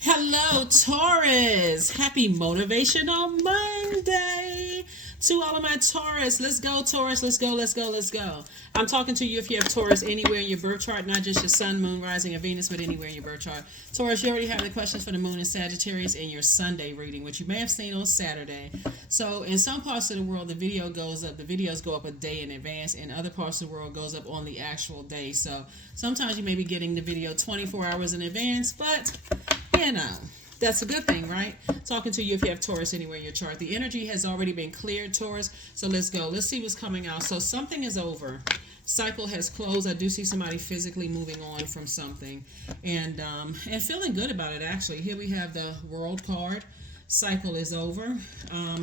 Hello, Taurus. Happy Motivational Monday to all of my Taurus. Let's go, Taurus. Let's go, let's go, let's go. I'm talking to you if you have Taurus anywhere in your birth chart, not just your sun, moon, rising, and Venus, but anywhere in your birth chart. Taurus, you already have the questions for the moon and Sagittarius in your Sunday reading, which you may have seen on Saturday. So, in some parts of the world, the video goes up, the videos go up a day in advance. In other parts of the world, goes up on the actual day. So, sometimes you may be getting the video 24 hours in advance, but that's a good thing, right? Talking to you if you have Taurus anywhere in your chart. The energy has already been cleared, Taurus. So let's go. Let's see what's coming out. So something is over. Cycle has closed. I do see somebody physically moving on from something, and feeling good about it. Actually, here we have the World card. Cycle is over.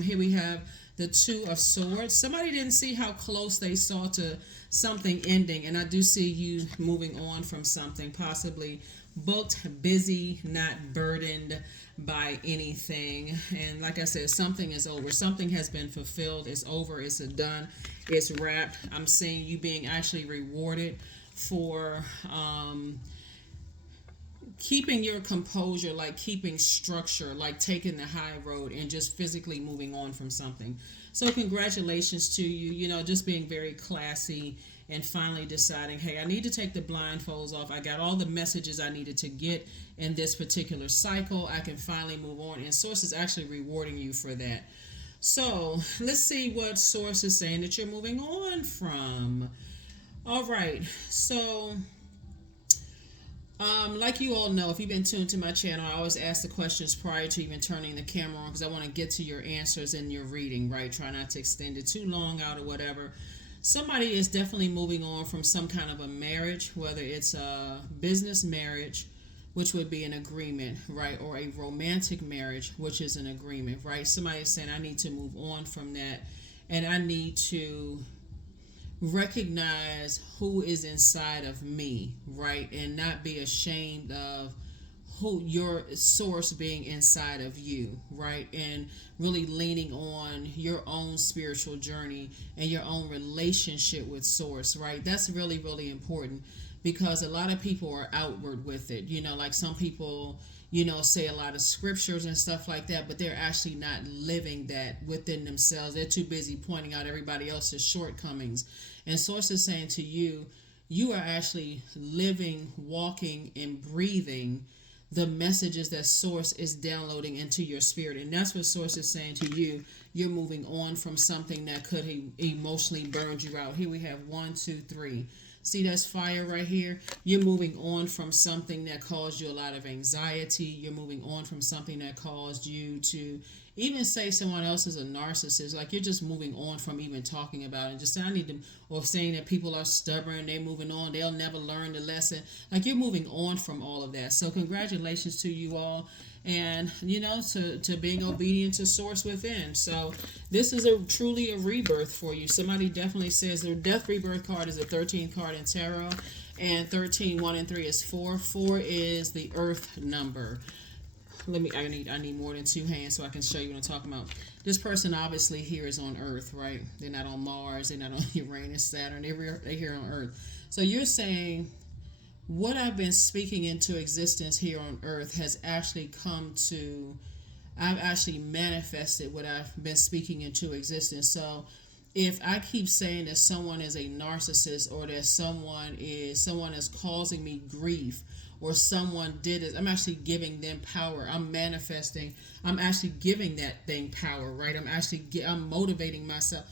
Here we have the Two of Swords. Somebody didn't see how close they saw to something ending, and I do see you moving on from something, possibly booked, busy, not burdened by anything. And like I said, something is over. Something has been fulfilled. It's over. It's done. It's wrapped. I'm seeing you being actually rewarded for keeping your composure, like keeping structure, like taking the high road and just physically moving on from something. So congratulations to you, just being very classy and finally deciding, hey, I need to take the blindfolds off. I got all the messages I needed to get in this particular cycle. I can finally move on. And Source is actually rewarding you for that. So let's see what Source is saying that you're moving on from. All right. So like you all know, if you've been tuned to my channel, I always ask the questions prior to even turning the camera on because I want to get to your answers in your reading, right? Try not to extend it too long out or whatever. Somebody is definitely moving on from some kind of a marriage, whether it's a business marriage, which would be an agreement, right? Or a romantic marriage, which is an agreement, right? Somebody is saying, I need to move on from that and I need to recognize who is inside of me, right? And not be ashamed of who your source being inside of you, right? And really leaning on your own spiritual journey and your own relationship with source, right? That's really, really important because a lot of people are outward with it. Like some people, say a lot of scriptures and stuff like that, but they're actually not living that within themselves. They're too busy pointing out everybody else's shortcomings. And Source is saying to you, you are actually living, walking, and breathing the messages that Source is downloading into your spirit. And that's what Source is saying to you. You're moving on from something that could emotionally burn you out. Here we have 1, 2, 3. See, that's fire right here. You're moving on from something that caused you a lot of anxiety. You're moving on from something that caused you to even say someone else is a narcissist. Like you're just moving on from even talking about it. Just saying, I need to, or saying that people are stubborn, they're moving on, they'll never learn the lesson. Like you're moving on from all of that. So congratulations to you all. And to being obedient to source within. So this is truly a rebirth for you. Somebody definitely says the death rebirth card is the 13th card in tarot, and 13, 1 and 3 is 4. 4 is the earth number. I need more than 2 hands so I can show you what I'm talking about. This person obviously here is on Earth, right? They're not on Mars, they're not on Uranus, Saturn, they're here on Earth. So you're saying what I've been speaking into existence here on Earth has actually I've actually manifested what I've been speaking into existence. So if I keep saying that someone is a narcissist or that someone is causing me grief or someone did it, I'm actually giving them power. I'm manifesting. I'm actually giving that thing power, right? I'm motivating myself.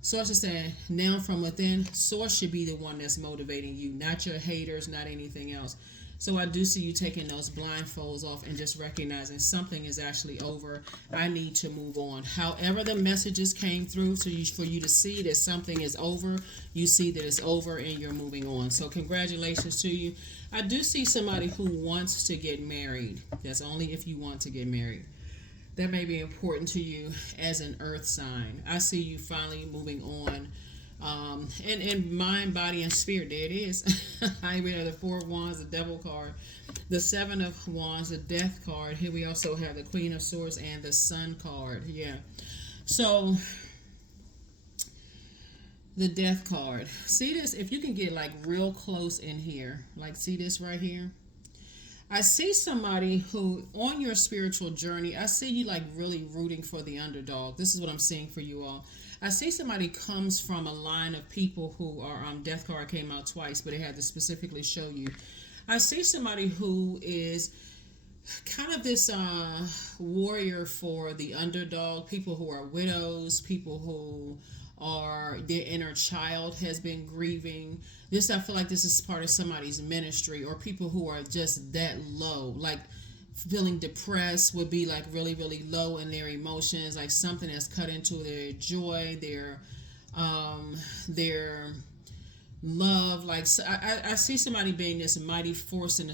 Source is saying, now from within, Source should be the one that's motivating you, not your haters, not anything else. So I do see you taking those blindfolds off and just recognizing something is actually over. I need to move on. However the messages came through for you to see that something is over, you see that it's over and you're moving on. So congratulations to you. I do see somebody who wants to get married. That's only if you want to get married. That may be important to you as an earth sign. I see you finally moving on. And mind, body, and spirit. There it is. We have the 4 of Wands, the Devil card. The 7 of Wands, the Death card. Here we also have the Queen of Swords and the Sun card. Yeah. So, the Death card. See this? If you can get like real close in here. Like see this right here? I see somebody who, on your spiritual journey, I see you like really rooting for the underdog. This is what I'm seeing for you all. I see somebody comes from a line of people who are, death card came out twice, but it had to specifically show you. I see somebody who is kind of this warrior for the underdog, people who are widows, people who are, their inner child has been grieving. This, I feel like this is part of somebody's ministry, or people who are just that low, like feeling depressed, would be like really, really low in their emotions, like something has cut into their joy, their love. Like, so I see somebody being this mighty force in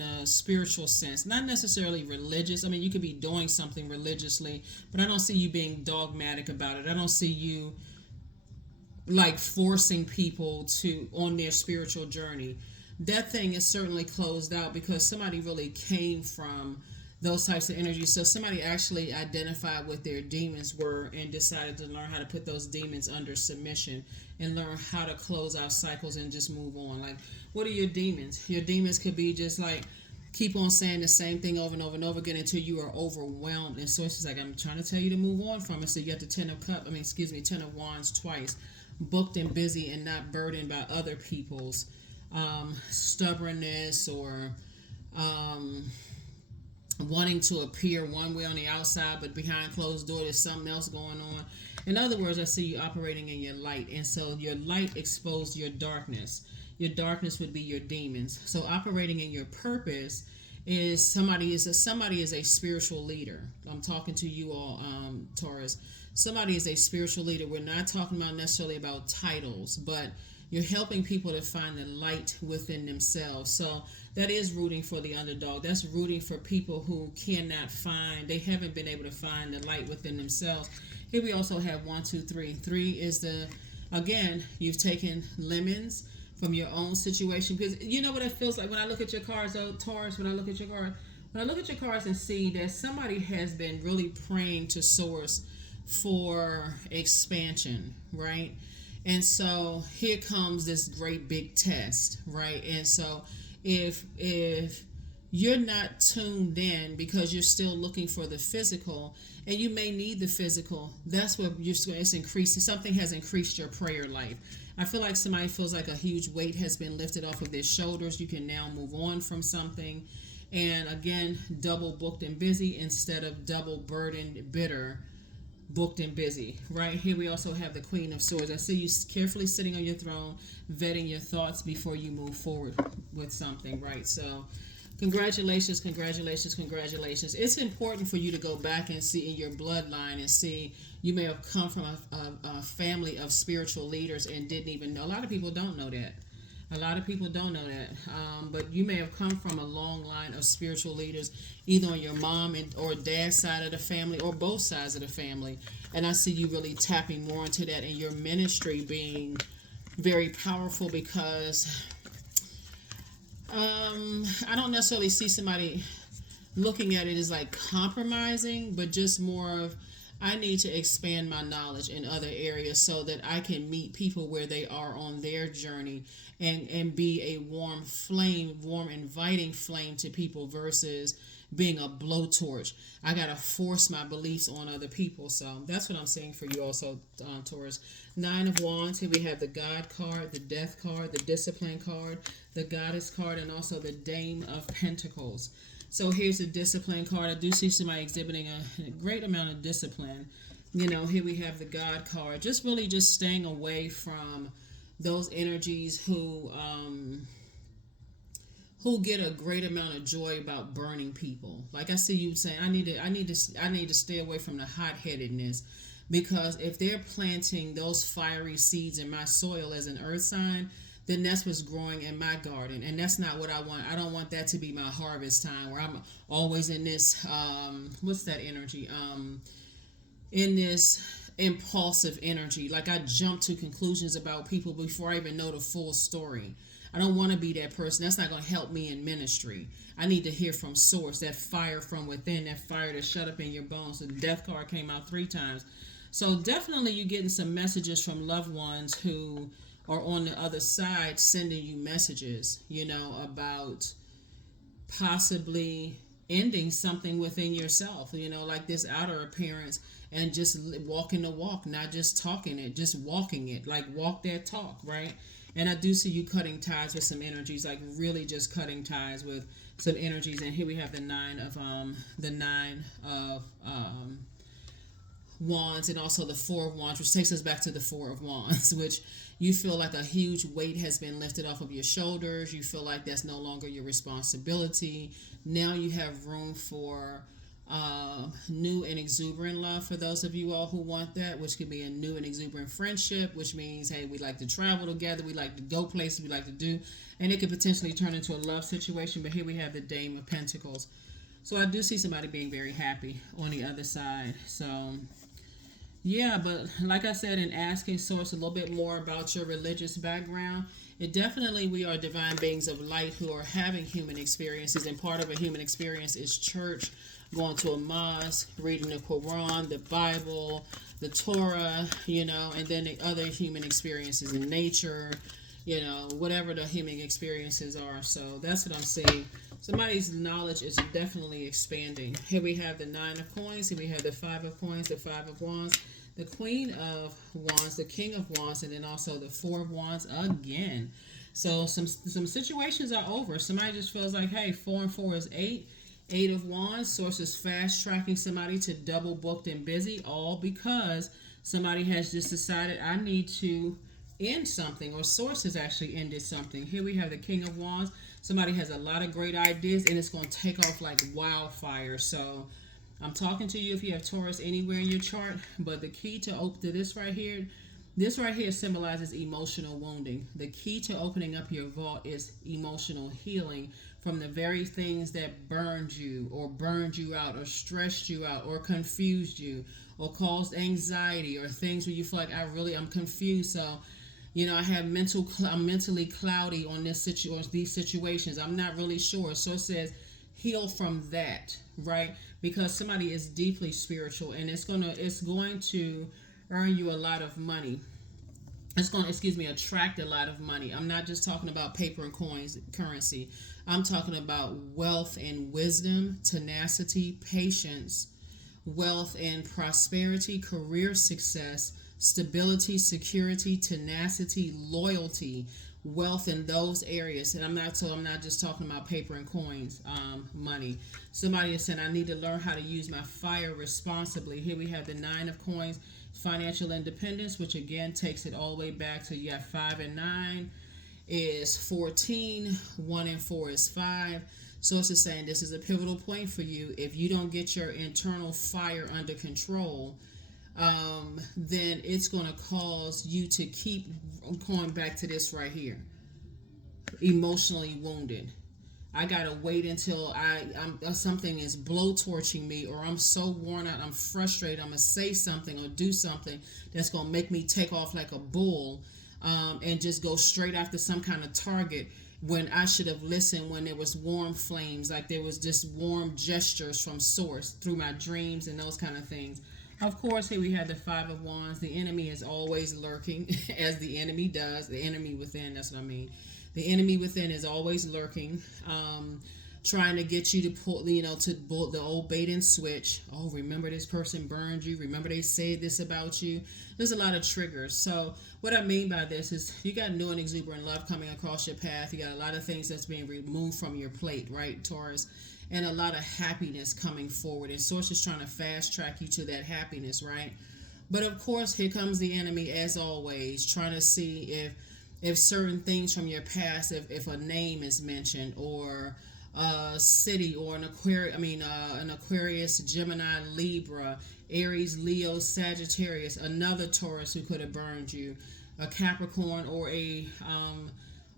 a spiritual sense, not necessarily religious. I mean, you could be doing something religiously, but I don't see you being dogmatic about it. I don't see you like forcing people to on their spiritual journey. That thing is certainly closed out, because somebody really came from those types of energies. So somebody actually identified what their demons were and decided to learn how to put those demons under submission and learn how to close out cycles and just move on. Like, what are your demons? Your demons could be just like, keep on saying the same thing over and over and over again until you are overwhelmed. And so it's just like, I'm trying to tell you to move on from it. So you have the Ten of Wands twice, booked and busy and not burdened by other people's stubbornness, or wanting to appear one way on the outside, but behind closed door there's something else going on. In other words, I see you operating in your light, and so your light exposed your darkness. Your darkness would be your demons. So operating in your purpose is somebody is a spiritual leader. I'm talking to you all, Taurus. Somebody is a spiritual leader. We're not talking about necessarily about titles, but you're helping people to find the light within themselves. So that is rooting for the underdog. That's rooting for people who they haven't been able to find the light within themselves. Here we also have 1, 2, 3. 3 is again, you've taken lemons from your own situation. Because you know what it feels like when I look at your cards, though, Taurus, when I look at your cards and see that somebody has been really praying to source for expansion, right? And so here comes this great big test, right? And so if you're not tuned in because you're still looking for the physical, and you may need the physical, that's what it's increasing. Something has increased your prayer life. I feel like somebody feels like a huge weight has been lifted off of their shoulders. You can now move on from something. And again, double booked and busy instead of double burdened, bitter, booked and busy. Right here we also have the Queen of Swords. I see you carefully sitting on your throne, vetting your thoughts before you move forward with something, right? So congratulations. It's important for you to go back and see in your bloodline and see you may have come from a family of spiritual leaders and didn't even know. A lot of people don't know that. But you may have come from a long line of spiritual leaders, either on your mom or dad's side of the family, or both sides of the family. And I see you really tapping more into that, and your ministry being very powerful, because I don't necessarily see somebody looking at it as like compromising, but just more of, I need to expand my knowledge in other areas so that I can meet people where they are on their journey, and be a warm, inviting flame to people versus being a blowtorch. I got to force my beliefs on other people. So that's what I'm saying for you also, Taurus. 9 of Wands. Here we have the God card, the Death card, the Discipline card, the Goddess card, and also the Dame of Pentacles. So here's the Discipline card. I do see somebody exhibiting a great amount of discipline. Here we have the God card. Just really just staying away from those energies who get a great amount of joy about burning people. Like I see you saying, I need to stay away from the hot-headedness, because if they're planting those fiery seeds in my soil as an earth sign, then that's what's growing in my garden, and that's not what I want. I don't want that to be my harvest time, where I'm always in this what's that energy? In this impulsive energy. Like, I jump to conclusions about people before I even know the full story. I don't want to be that person. That's not going to help me in ministry. I need to hear from source, that fire from within, that fire that's shut up in your bones. So the Death card came out 3 times. So definitely you're getting some messages from loved ones who are on the other side sending you messages, about possibly ending something within yourself, like this outer appearance, and just walking the walk, not just talking it, just walking it, like walk that talk, right? And I do see you cutting ties with some energies, like really just cutting ties with some energies. And here we have the nine of wands, and also the four of wands, which takes us back to the four of wands, which you feel like a huge weight has been lifted off of your shoulders. You feel like that's no longer your responsibility. Now you have room for new and exuberant love, for those of you all who want that, which could be a new and exuberant friendship, which means, hey, we like to travel together, we like to go places, we like to do, and it could potentially turn into a love situation. But here we have the Dame of Pentacles. So I do see somebody being very happy on the other side. So yeah, but like I said, in asking Source a little bit more about your religious background, it definitely, we are divine beings of light who are having human experiences, and part of a human experience is church, going to a mosque, reading the Quran, the Bible, the Torah, and then the other human experiences in nature, whatever the human experiences are. So that's what I'm saying. Somebody's knowledge is definitely expanding. Here we have the Nine of Coins. Here we have the Five of Coins, the Five of Wands, the Queen of Wands, the King of Wands, and then also the Four of Wands again. So some situations are over. Somebody just feels like, hey, 4 and 4 is 8. 8 of Wands, Source is fast tracking somebody to double booked and busy, all because somebody has just decided, I need to end something, or Source has actually ended something. Here we have the King of Wands. Somebody has a lot of great ideas, and it's going to take off like wildfire. So I'm talking to you if you have Taurus anywhere in your chart, but the key to this right here symbolizes emotional wounding. The key to opening up your vault is emotional healing from the very things that burned you out or stressed you out or confused you or caused anxiety, or things where you feel like I'm confused. So, I'm mentally cloudy on these situations. I'm not really sure. So it says heal from that, right? Because somebody is deeply spiritual, and it's going to earn you a lot of money. It's going to, attract a lot of money. I'm not just talking about paper and coins, currency. I'm talking about wealth and wisdom, tenacity, patience, wealth and prosperity, career success, stability, security, tenacity, loyalty, wealth in those areas. And I'm not just talking about paper and coins, money. Somebody is saying, I need to learn how to use my fire responsibly. Here we have the Nine of Coins, financial independence, which again takes it all the way back to, you have 5 and 9 is 14, 1 and 4 is 5. So it's just saying this is a pivotal point for you. If you don't get your internal fire under control, then it's going to cause you to keep going back to this right here. Emotionally wounded. I gotta wait until something is blowtorching me, or I'm so worn out, I'm frustrated, I'm gonna say something or do something that's gonna make me take off like a bull, and just go straight after some kind of target, when I should have listened when there was warm flames, like there was just warm gestures from Source through my dreams and those kind of things. Of course, here we have the Five of Wands. The enemy is always lurking, as the enemy does. The enemy within, that's what I mean. The enemy within is always lurking, trying to get you to pull, to pull the old bait and switch. Oh, remember this person burned you. Remember they said this about you. There's a lot of triggers. So what I mean by this is, you got new and exuberant love coming across your path. You got a lot of things that's being removed from your plate, right, Taurus? And a lot of happiness coming forward. And Source is trying to fast track you to that happiness, right? But of course, here comes the enemy, as always, trying to see if certain things from your past, if a name is mentioned, or a city, or an Aquarius, Gemini, Libra, Aries, Leo, Sagittarius, another Taurus who could have burned you, a Capricorn or a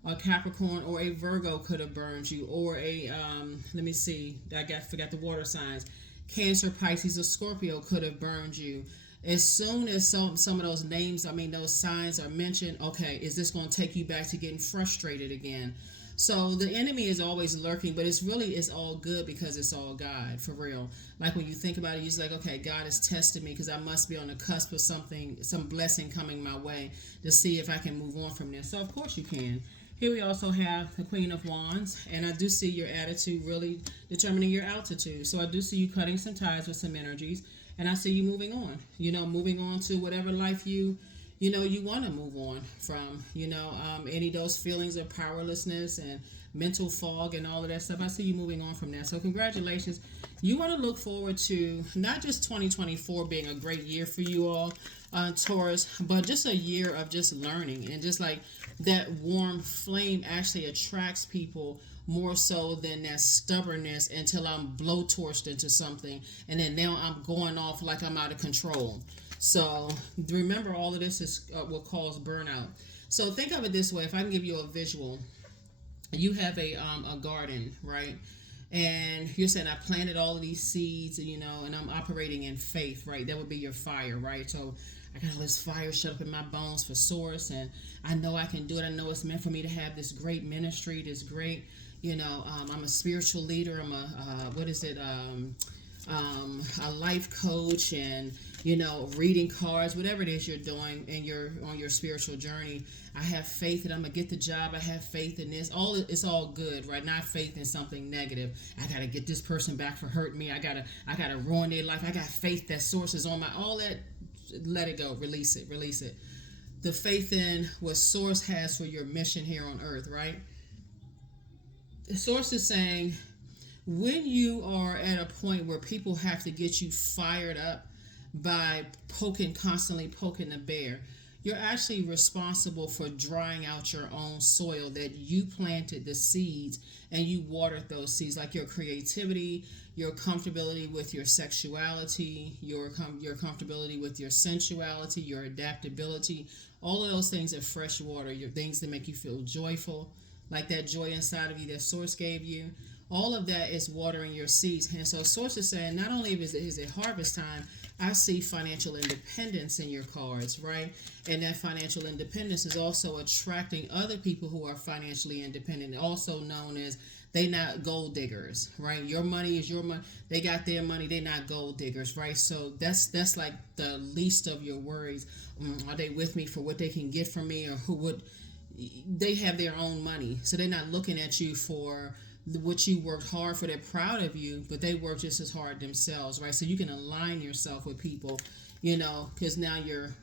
Virgo could have burned you, or let me see, forgot the water signs, Cancer, Pisces, or Scorpio could have burned you. As soon as some of those names, those signs are mentioned, okay, is this going to take you back to getting frustrated again? So the enemy is always lurking, but it's all good, because it's all God, for real. Like when you think about it, you're just like, okay, God has tested me, because I must be on the cusp of something, some blessing coming my way, to see if I can move on from this. So of course you can. Here we also have the Queen of Wands, and I do see your attitude really determining your altitude. So I do see you cutting some ties with some energies, and I see you moving on. Moving on to whatever life you want to move on from. Any of those feelings of powerlessness and mental fog and all of that stuff. I see you moving on from that. So congratulations. You want to look forward to not just 2024 being a great year for you all, Taurus, but just a year of just learning, and just like that warm flame actually attracts people more so than that stubbornness until I'm blowtorched into something, and then now I'm going off like I'm out of control. So remember, all of this is will cause burnout. So think of it this way. If I can give you a visual, you have a garden, right? And you're saying, I planted all of these seeds, and I'm operating in faith, right? That would be your fire, right? So I got all this fire shut up in my bones for source, and I know I can do it. I know it's meant for me to have this great ministry, this great, I'm a spiritual leader. I'm a life coach, and reading cards, whatever it is you're doing, and you're on your spiritual journey. I have faith that I'm gonna get the job. I have faith in this. It's all good, right? Not faith in something negative. I gotta get this person back for hurting me. I gotta ruin their life. I got faith that source is on my all that. Let it go. Release it. The faith in what source has for your mission here on earth, right? The source is saying, when you are at a point where people have to get you fired up by constantly poking the bear, you're actually responsible for drying out your own soil that you planted the seeds, and you watered those seeds, like your creativity, your comfortability with your sexuality, your comfortability with your sensuality, your adaptability. All of those things are fresh water, your things that make you feel joyful, like that joy inside of you that source gave you. All of that is watering your seeds. And so source is saying, not only is it harvest time, I see financial independence in your cards, right? And that financial independence is also attracting other people who are financially independent, also known as they not gold diggers, right? Your money is your money. They got their money. They're not gold diggers, right? So that's like the least of your worries. Are they with me for what they can get from me, or who would? They have their own money, so they're not looking at you for what you worked hard for. They're proud of you, but they work just as hard themselves, right? So you can align yourself with people, because now you're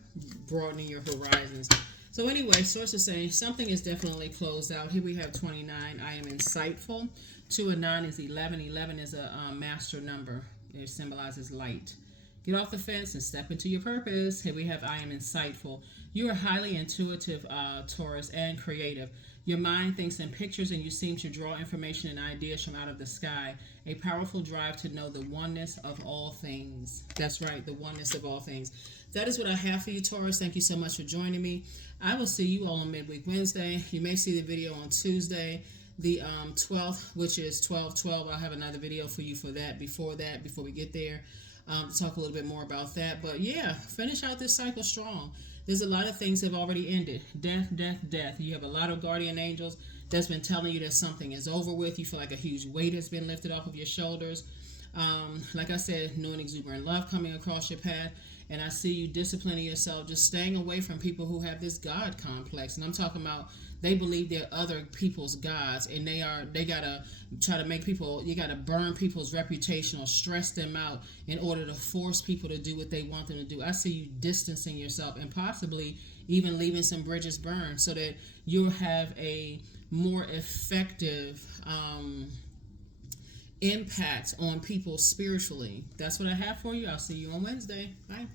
broadening your horizons. So anyway, source is saying something is definitely closed out. Here we have 29. I am insightful. 2 and 9 is 11. 11 is a master number. It symbolizes light. Get off the fence and step into your purpose. Here we have I am insightful. You are highly intuitive, Taurus, and creative. Your mind thinks in pictures, and you seem to draw information and ideas from out of the sky. A powerful drive to know the oneness of all things. That's right, the oneness of all things. That is what I have for you, Taurus. Thank you so much for joining me. I will see you all on Midweek Wednesday. You may see the video on Tuesday, the 12th, which is 12/12. I'll have another video for you for that, before we get there. Talk a little bit more about that. But yeah, finish out this cycle strong. There's a lot of things that have already ended. Death, death, death. You have a lot of guardian angels that's been telling you that something is over with. You feel like a huge weight has been lifted off of your shoulders. Like I said, new and exuberant love coming across your path. And I see you disciplining yourself, just staying away from people who have this God complex. And I'm talking about, they believe they're other people's gods, and they gotta try to make people, you gotta burn people's reputation or stress them out in order to force people to do what they want them to do. I see you distancing yourself, and possibly even leaving some bridges burned, so that you'll have a more effective impact on people spiritually. That's what I have for you. I'll see you on Wednesday. Bye.